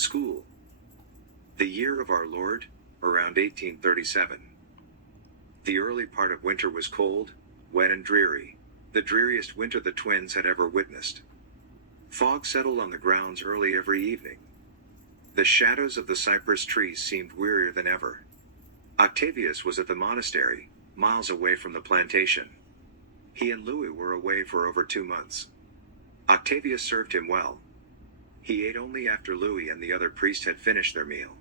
School. The year of our Lord, around 1837. The early part of winter was cold, wet and dreary, the dreariest winter the twins had ever witnessed. Fog settled on the grounds early every evening. The shadows of the cypress trees seemed wearier than ever. Octavius was at the monastery, miles away from the plantation. He and Louis were away for over 2 months. Octavius served him well. He ate only after Louis and the other priest had finished their meal.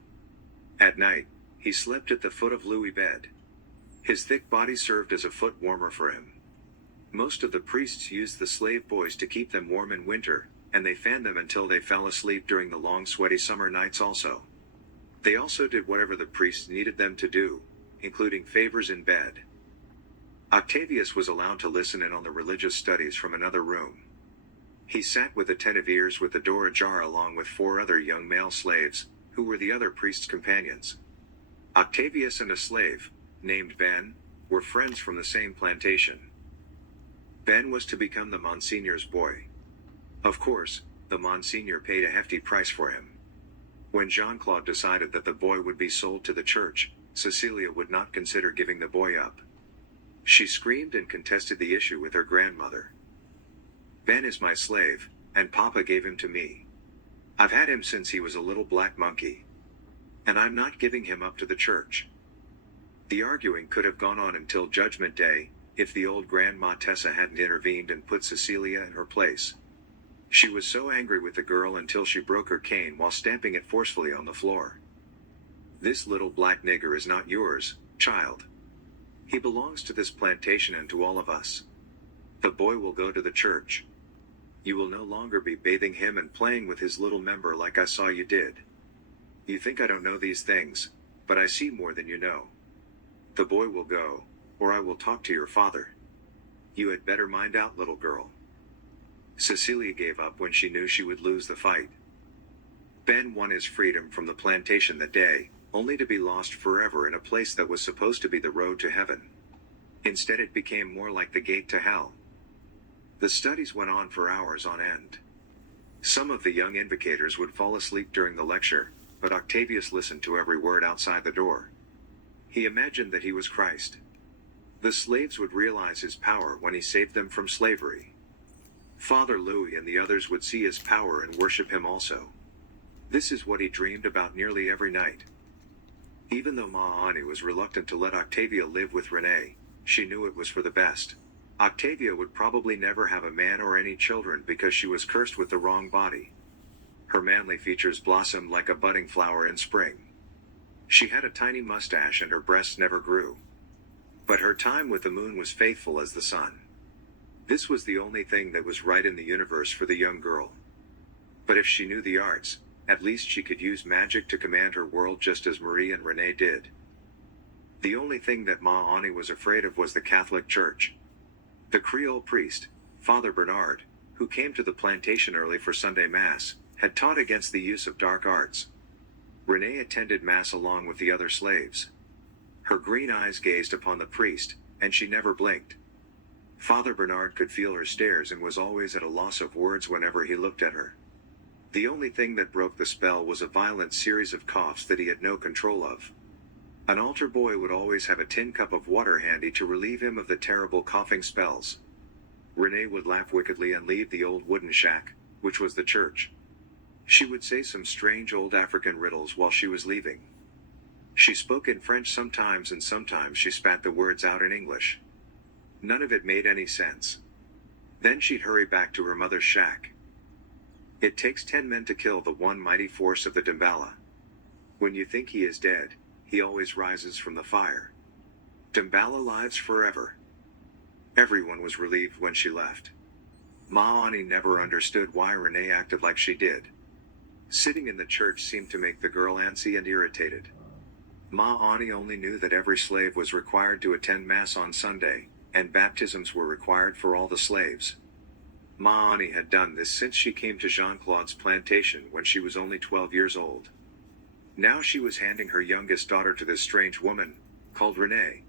At night, he slept at the foot of Louis' bed. His thick body served as a foot warmer for him. Most of the priests used the slave boys to keep them warm in winter, and they fanned them until they fell asleep during the long sweaty summer nights also. They also did whatever the priests needed them to do, including favors in bed. Octavius was allowed to listen in on the religious studies from another room. He sat with attentive ears with the door ajar along with 4 other young male slaves, who were the other priest's companions. Octavius and a slave, named Ben, were friends from the same plantation. Ben was to become the Monsignor's boy. Of course, the Monsignor paid a hefty price for him. When Jean-Claude decided that the boy would be sold to the church, Cecilia would not consider giving the boy up. She screamed and contested the issue with her grandmother. Ben is my slave, and Papa gave him to me. I've had him since he was a little black monkey. And I'm not giving him up to the church. The arguing could have gone on until Judgment Day, if the old Grandma Tessa hadn't intervened and put Cecilia in her place. She was so angry with the girl until she broke her cane while stamping it forcefully on the floor. This little black nigger is not yours, child. He belongs to this plantation and to all of us. The boy will go to the church. You will no longer be bathing him and playing with his little member like I saw you did. You think I don't know these things, but I see more than you know. The boy will go, or I will talk to your father. You had better mind out, little girl. Cecilia gave up when she knew she would lose the fight. Ben won his freedom from the plantation that day, only to be lost forever in a place that was supposed to be the road to heaven. Instead, it became more like the gate to hell. The studies went on for hours on end. Some of the young invocators would fall asleep during the lecture, but Octavius listened to every word outside the door. He imagined that he was Christ. The slaves would realize his power when he saved them from slavery. Father Louis and the others would see his power and worship him also. This is what he dreamed about nearly every night. Even though Ma Ani was reluctant to let Octavia live with Renee, she knew it was for the best. Octavia would probably never have a man or any children because she was cursed with the wrong body. Her manly features blossomed like a budding flower in spring. She had a tiny mustache and her breasts never grew. But her time with the moon was faithful as the sun. This was the only thing that was right in the universe for the young girl. But if she knew the arts, at least she could use magic to command her world just as Marie and Renee did. The only thing that Ma Ani was afraid of was the Catholic Church. The Creole priest, Father Bernard, who came to the plantation early for Sunday Mass, had taught against the use of dark arts. Renee attended Mass along with the other slaves. Her green eyes gazed upon the priest, and she never blinked. Father Bernard could feel her stares and was always at a loss of words whenever he looked at her. The only thing that broke the spell was a violent series of coughs that he had no control of. An altar boy would always have a tin cup of water handy to relieve him of the terrible coughing spells. Renee would laugh wickedly and leave the old wooden shack, which was the church. She would say some strange old African riddles while she was leaving. She spoke in French sometimes and sometimes she spat the words out in English. None of it made any sense. Then she'd hurry back to her mother's shack. It takes 10 men to kill the one mighty force of the Damballa. When you think he is dead, he always rises from the fire. Damballa lives forever. Everyone was relieved when she left. Ma Ani never understood why Renee acted like she did. Sitting in the church seemed to make the girl antsy and irritated. Ma Ani only knew that every slave was required to attend Mass on Sunday, and baptisms were required for all the slaves. Ma Ani had done this since she came to Jean-Claude's plantation when she was only 12 years old. Now she was handing her youngest daughter to this strange woman, called Renee,